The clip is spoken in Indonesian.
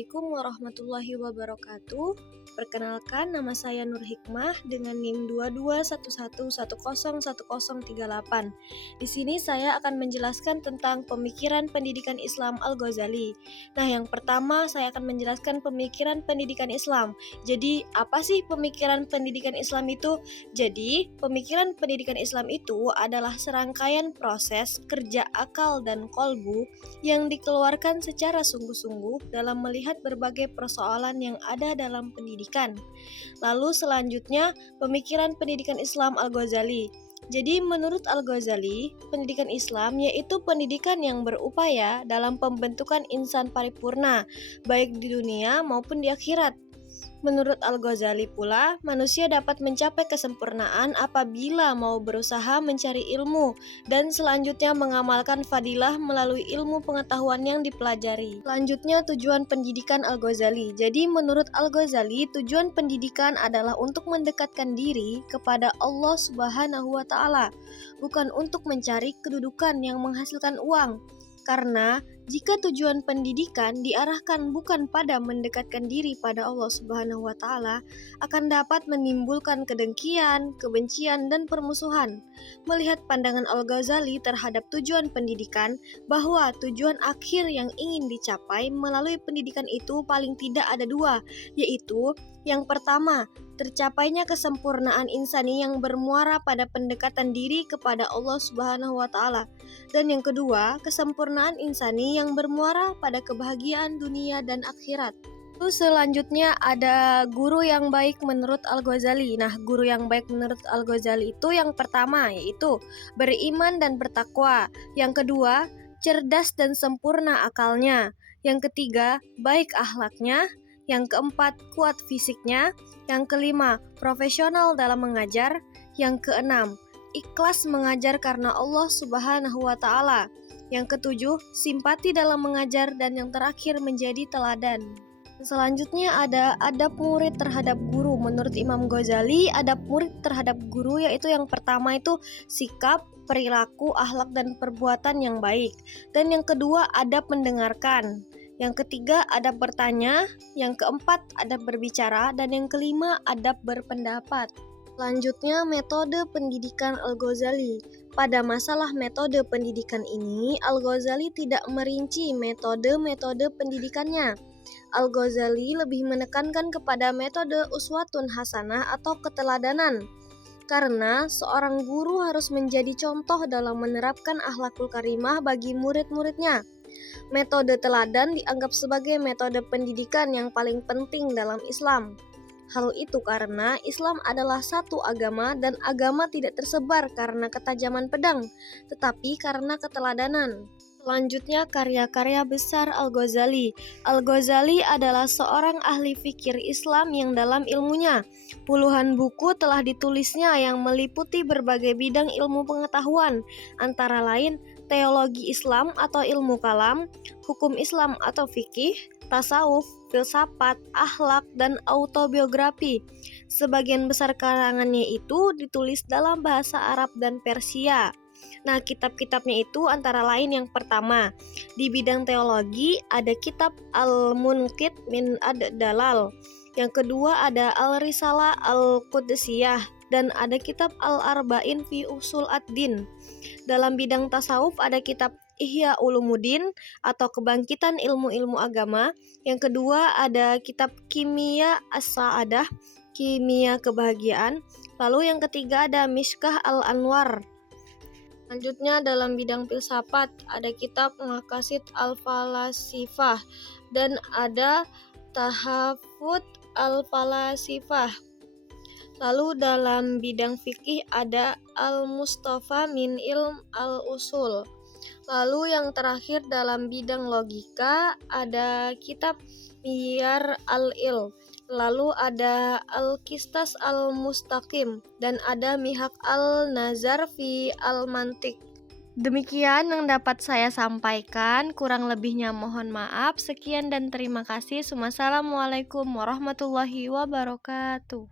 Assalamualaikum warahmatullahi wabarakatuh. Perkenalkan, nama saya Nur Hikmah dengan NIM 2211101038. Di sini saya akan menjelaskan tentang pemikiran pendidikan Islam Al-Ghazali. Nah, yang pertama saya akan menjelaskan pemikiran pendidikan Islam. Jadi, apa sih pemikiran pendidikan Islam itu? Jadi, pemikiran pendidikan Islam itu adalah serangkaian proses kerja akal dan kolbu yang dikeluarkan secara sungguh-sungguh dalam melihat berbagai persoalan yang ada dalam pendidikan. Lalu selanjutnya, pemikiran pendidikan Islam Al-Ghazali. Jadi menurut Al-Ghazali, pendidikan Islam yaitu pendidikan yang berupaya dalam pembentukan insan paripurna, baik di dunia maupun di akhirat. Menurut Al-Ghazali pula, manusia dapat mencapai kesempurnaan apabila mau berusaha mencari ilmu dan selanjutnya mengamalkan fadilah melalui ilmu pengetahuan yang dipelajari. Selanjutnya, tujuan pendidikan Al-Ghazali. Jadi menurut Al-Ghazali, tujuan pendidikan adalah untuk mendekatkan diri kepada Allah Subhanahu wa Ta'ala, bukan untuk mencari kedudukan yang menghasilkan uang. Karena jika tujuan pendidikan diarahkan bukan pada mendekatkan diri pada Allah Subhanahu wa Ta'ala, akan dapat menimbulkan kedengkian, kebencian, dan permusuhan. Melihat pandangan Al-Ghazali terhadap tujuan pendidikan, bahwa tujuan akhir yang ingin dicapai melalui pendidikan itu paling tidak ada dua, yaitu yang pertama, tercapainya kesempurnaan insani yang bermuara pada pendekatan diri kepada Allah Subhanahu wa Ta'ala. Dan yang kedua, kesempurnaan insani yang bermuara pada kebahagiaan dunia dan akhirat. Terus selanjutnya ada guru yang baik menurut Al-Ghazali. Nah, guru yang baik menurut Al-Ghazali itu yang pertama yaitu beriman dan bertakwa. Yang kedua, cerdas dan sempurna akalnya. Yang ketiga, baik akhlaknya. Yang keempat, kuat fisiknya. Yang kelima, profesional dalam mengajar. Yang keenam, ikhlas mengajar karena Allah Subhanahu wa Ta'ala. Yang ketujuh, simpati dalam mengajar. Dan yang terakhir, menjadi teladan. Selanjutnya ada adab murid terhadap guru. Menurut Imam Ghazali, adab murid terhadap guru yaitu yang pertama itu sikap, perilaku, akhlak, dan perbuatan yang baik. Dan yang kedua, adab mendengarkan. Yang ketiga, adab bertanya. Yang keempat, adab berbicara. Dan yang kelima, adab berpendapat. Selanjutnya, metode pendidikan Al-Ghazali. Pada masalah metode pendidikan ini, Al-Ghazali tidak merinci metode-metode pendidikannya. Al-Ghazali lebih menekankan kepada metode uswatun hasanah atau keteladanan. Karena seorang guru harus menjadi contoh dalam menerapkan akhlakul karimah bagi murid-muridnya. Metode teladan dianggap sebagai metode pendidikan yang paling penting dalam Islam. Hal itu karena Islam adalah satu agama dan agama tidak tersebar karena ketajaman pedang, tetapi karena keteladanan. Selanjutnya, karya-karya besar Al-Ghazali. Al-Ghazali adalah seorang ahli fikir Islam yang dalam ilmunya. Puluhan buku telah ditulisnya yang meliputi berbagai bidang ilmu pengetahuan, antara lain teologi Islam atau ilmu kalam, hukum Islam atau fikih, tasawuf, filsafat, akhlak, dan autobiografi. Sebagian besar karangannya itu ditulis dalam bahasa Arab dan Persia. Nah, kitab-kitabnya itu antara lain yang pertama, di bidang teologi ada kitab Al-Munqidh min Ad-Dalal. Yang kedua ada Al-Risalah Al-Qudsiyah dan ada kitab Al-Arba'in fi Usul Ad-Din. Dalam bidang tasawuf ada kitab Ihya Ulumuddin atau Kebangkitan Ilmu-Ilmu Agama. Yang kedua ada kitab Kimia As-Sa'adah, Kimia Kebahagiaan. Lalu yang ketiga ada Mishkah Al-Anwar. Selanjutnya dalam bidang filsafat ada kitab Maqasid Al-Falasifah dan ada Tahafut Al-Falasifah. Lalu dalam bidang fikih ada Al-Mustafa min Ilm Al-Usul. Lalu yang terakhir dalam bidang logika ada kitab Miyar Al-Il. Lalu ada Al-Qistas Al-Mustaqim dan ada Mihak Al-Nazar fi Al-Mantiq. Demikian yang dapat saya sampaikan, kurang lebihnya mohon maaf. Sekian dan terima kasih. Wassalamualaikum warahmatullahi wabarakatuh.